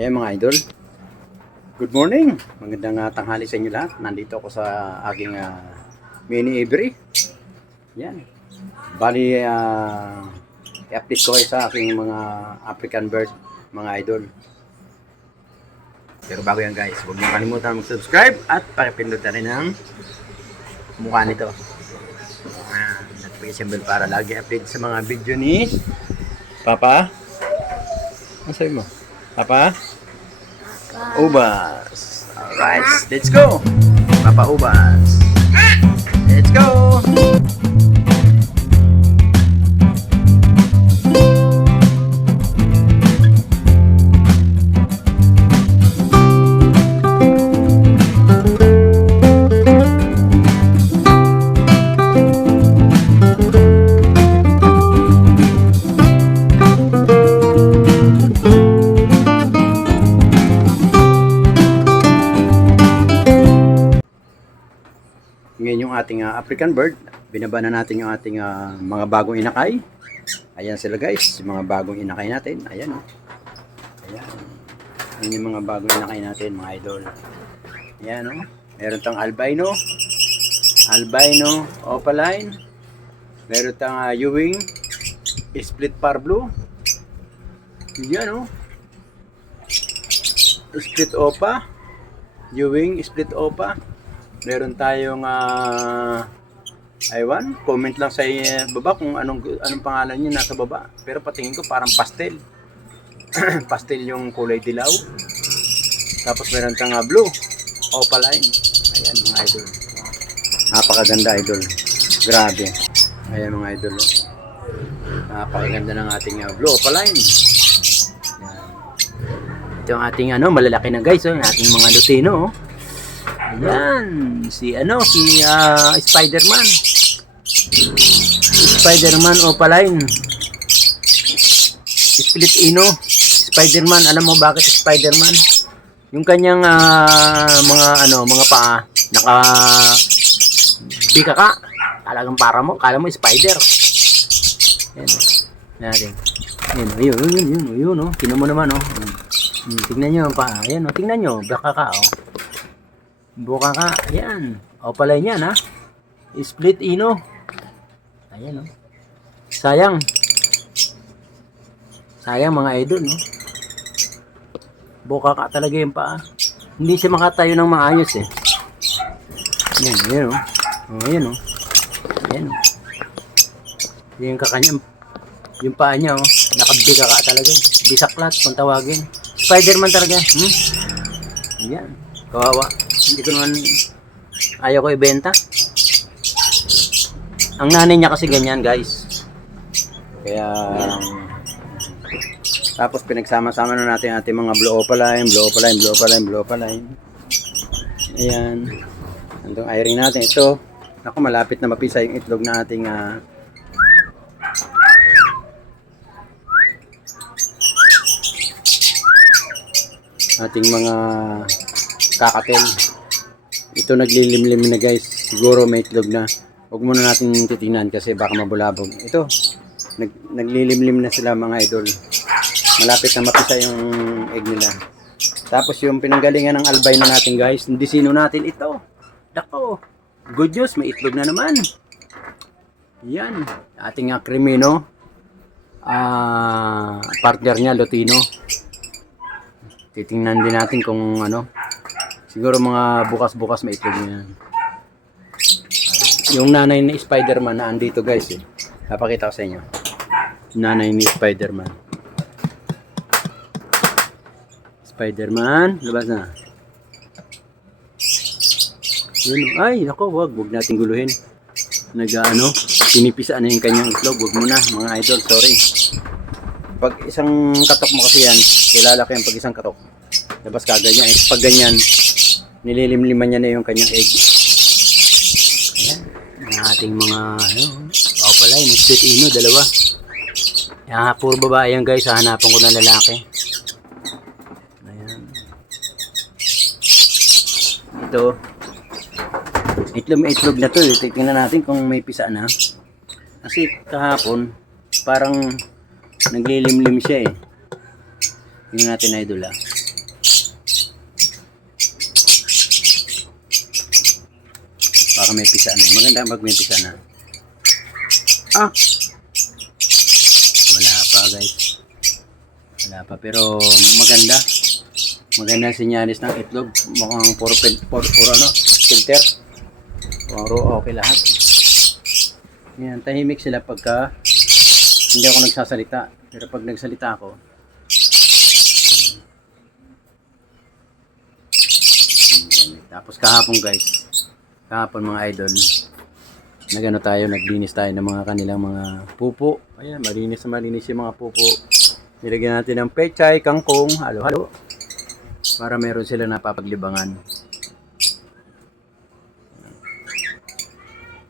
Mga idol, good morning. Magandang tanghali sa inyo lahat. Nandito ako sa aking mini aviary. Yan. Bali, i-update ko kayo sa aking mga African bird, mga idol. Pero bago yan guys, huwag niyo kalimutan mag-subscribe at pakipindot na rin ang mukha nito. Notification bell para lagi update sa mga video ni Papa. Ano sabi mo? Papa? Ubas. Alright, let's go. Papa Ubas. Let's go. Ngayon yung ating African bird, binaba na natin yung ating mga bagong inakay. Ayan sila guys, yung mga bagong inakay natin. Ayan o. Ayan. Ayan yung mga bagong inakay natin, mga idol. Ayan o. Meron tang albino. Albino, opaline. Meron tang Ewing. Split Parblu. Ayan o. Split Opa. Ewing, Split Opa. Meron tayong aywan, comment lang sa baba kung anong pangalan niya nasa baba. Pero patingin ko parang pastel. Pastel yung kulay dilaw. Tapos meron tang blue, opaline. Ayan mga idol. Napakaganda idol. Grabe. Ayan mga idol. Napakaganda ng ating blue opaline. Ayan. Ito ang ating malalaki na guys, yung ating mga Lutino. Ayan, si Spider-Man. Spider-Man opaline. Split Ino. Spider-Man, alam mo bakit Spider-Man? Yung kanyang mga paa naka bikaka. Talagang kala mo spider. Ayan. Natin. Ayun, no. Tingnan mo naman, no. Tingnan niyo ang paa. Ayan, no. Tingnan niyo, bikaka, oh. Buka ka, ayan. O pala yan, ha. Split Ino. Ayan, o. Sayang mga idol, no. Buka ka talaga yung paa. Hindi siya makatayo ng maayos, eh. Ayan, o. Ayan, o. Ayan, o. Yung kakanyang, yung paa niya, o. Nakabika ka talaga. Bisaklat, kung tawagin. Spider-Man talaga. Ayan. Kawawa. Hindi ko naman ayaw ko ibenta. Ang nanay niya kasi ganyan guys. Kaya tapos pinagsama-sama na natin ating mga blue opaline. Ayan. Andong airing natin ito. Ako malapit na mapisa yung itlog na ating mga kakatel. Ito naglilimlim na guys. Siguro may itlog na. Huwag muna natin titingnan kasi baka mabulabog. Ito. Naglilimlim na sila mga idol. Malapit na mapisa yung egg nila. Tapos yung pinanggalingan ng albino natin guys. Hindi sino natin ito. Dako. Good news. May itlog na naman. Yan. Ating Crimino. Partner niya Lutino. Titingnan din natin kung siguro mga bukas-bukas may itlog niya. Yung nanay ni Spider-Man na andito guys, eh. Papakita ko sa inyo. Nanay ni Spider-Man. Spider-Man, labas na. Yun, ay, nako, wag nating guluhin. Pinipisa na yung kanyang itlog. Wag muna, mga idol, sorry. Pag isang katok mo kasi yan, kilala ko yan pag isang katok. Labas ka ganyan. Pag ganyan, nililimliman niya na yung kanyang egg. Ayan. Ang ating mga opaline, split Ino, dalawa. Ayan, puro babae yan guys. Hahanapan ko ng lalaki. Ayan. Ito. Itlog na to. Tingnan natin kung may pisa na. Kasi kahapon, parang naglilimlim siya, eh. Tingnan natin idol, Baka may pisa na. Maganda pag may pisa na. Ah! Wala pa guys. Wala pa pero maganda. Maganda sinyalis ng itlog. Mukhang puro ano, filter. Puro okay lahat. Yan, tahimik sila pagka hindi ako nagsasalita. Pero pag nagsalita ako, tapos kahapon guys, kahapon mga idol, nagano tayo, naglinis tayo ng mga kanilang mga pupo. Ayan, malinis na malinis yung mga pupo. Nilagyan natin ng pechay, kangkong, halo-halo. Para meron sila napapaglibangan.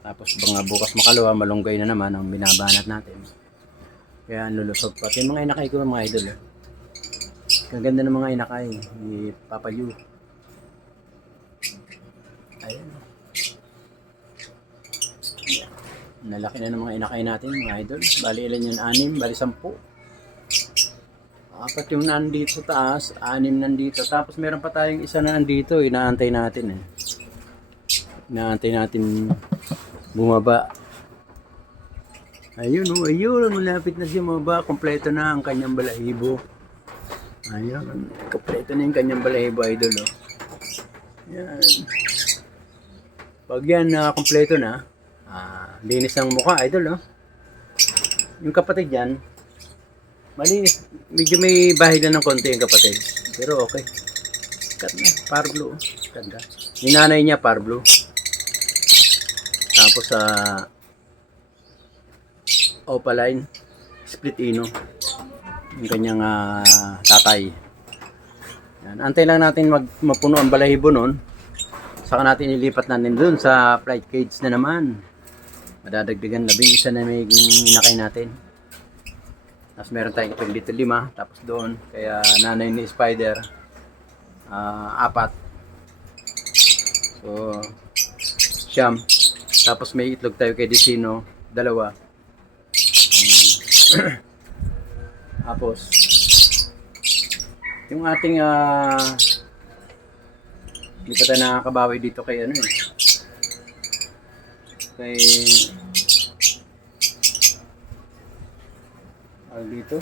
Tapos mga bukas makalawa, malunggay na naman ang binabanat natin. Kaya lulusog pati mga inakay ko mga idol. Ang ganda ng mga inakay ni Papa Yu. Ayan. Nalaki na ng mga inakay natin mga idol. Bali ilan yun? 6, bali 10. 4 yung nandito sa taas, 6 nandito. Tapos meron pa tayong isa na nandito, inaantay natin eh. Inaantay natin bumaba. Ayun oh, ayun, malapit na siya bumaba. Kompleto na ang kanyang balahibo. Ayun, kompleto na yung kanyang balahibo idol oh. Yan. Pag yan kompleto na, linis ng mukha idol oh. Yung kapatid yan, malinis. Medyo may bahid na ng konti yung kapatid. Pero okay. Cut na. Parblo. Ganda. Yung nanay niya, Parblo. Tapos sa Opaline, Split Ino. Yung kanyang tatay. Yan. Antay lang natin mapuno ang balahibo nun. Saka natin ilipat natin dun sa flight cage na naman. Madadagdagan 11 na may inakay natin. Tapos meron tayong itlog dito 5, tapos doon, kaya nanay ni Spider, 4. So, siyam. Tapos may itlog tayo kay Dicino, 2. Tapos, yung ating, hindi pa tayo nakakabawi dito kay ano eh. Kay dito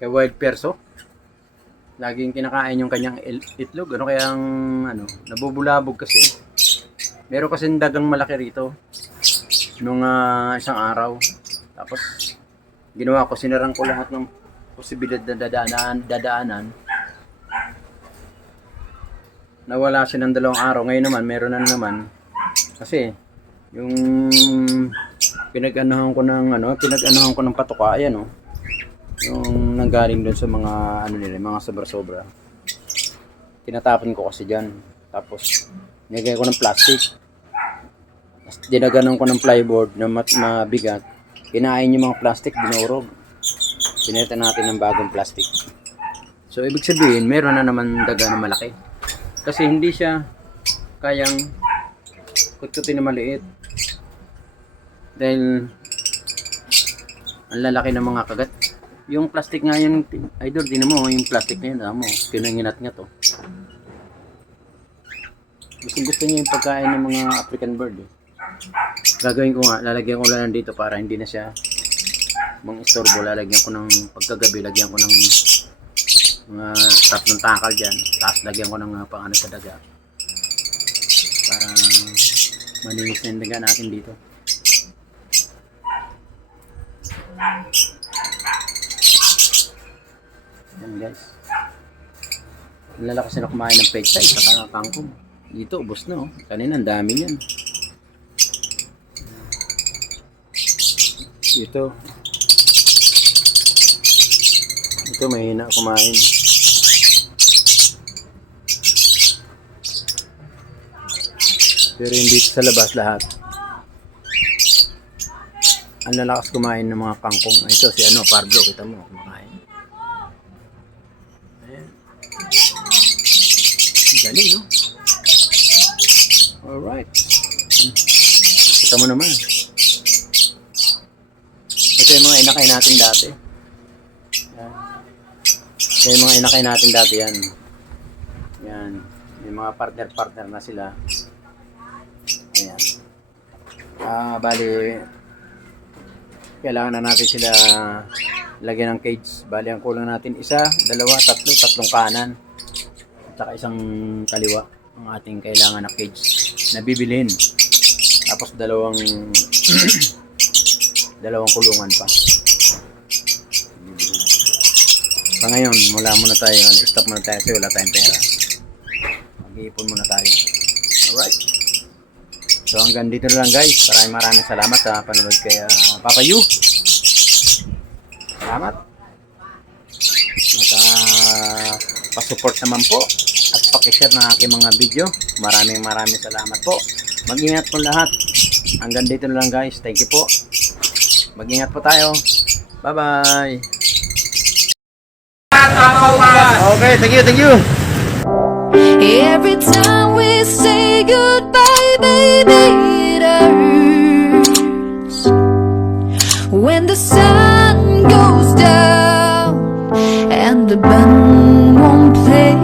kay Wild Perso, laging kinakain yung kanyang itlog. Ano kaya ang nabubulabog kasi. Meron kasi dagang malaki rito nung isang araw. Tapos ginawa ko, sinarang ko lahat ng posibilidad na dadaanan. Nawala siya ng 2 araw. Ngayon naman meron na naman kasi yung pinag-anuhan ko ng patuka, ayan oh. Yung nanggaling doon sa mga nila, mga sobra-sobra. Tinatapon ko kasi diyan. Tapos nilagay ko ng plastic. Tapos dinaganon ko ng plyboard na mabigat. Kinain yung mga plastic, binurog. Pineta natin ng bagong plastic. So ibig sabihin, meron na naman daga na malaki. Kasi hindi siya kayang kutkutin na maliit. Dahil ang lalaki ng mga kagat. Yung plastic nga yan, idol, din mo, yung plastic na yun, kinanginat nga to. Gusto niya yung pagkain ng mga African bird eh. Gagawin ko nga, lalagyan ko lang dito para hindi na siya mga istorbo. Lalagyan ko ng pagkagabi, lagyan ko ng mga 3 takal dyan. Tapos lagyan ko ng pang sa daga. Para malinis na yung daga natin dito. Yan guys. Lalakas na kumain ng pechay sa kangkong. Dito, ubos na oh. Kanina, ang dami yan. Dito. Ito, mahina kumain. Pero hindi sa labas lahat. Ang lalakas kumain ng mga kangkong. Ito, si Parblo, kita mo, kumakain. Ayan. Galing, no? Alright. Kita mo naman. Ito yung mga inakay natin dati. Ito yung mga inakay natin dati yan. mga partner-partner na sila. Ayan. Bali, kailangan na natin sila lagyan ng cage. Bali, ang kulang natin isa, dalawa, tatlo, tatlong kanan. At saka isang kaliwa ang ating kailangan na cage na bibilhin. Tapos dalawang kulungan pa. Sa ngayon, muna tayo, stop muna tayo kasi wala tayong pera. Mag-iipon muna tayo. Alright. So hanggang dito na lang guys. Maraming salamat sa panonood kay Papa Yu. Salamat. At pa-support naman po at paki-share ng aking mga video. Maraming salamat po. Mag-ingat po lahat. Hanggang dito na lang guys. Thank you po. Mag-ingat po tayo. Bye-bye. Okay, thank you. Every time we say goodbye, baby, it hurts. When the sun goes down and the band won't play,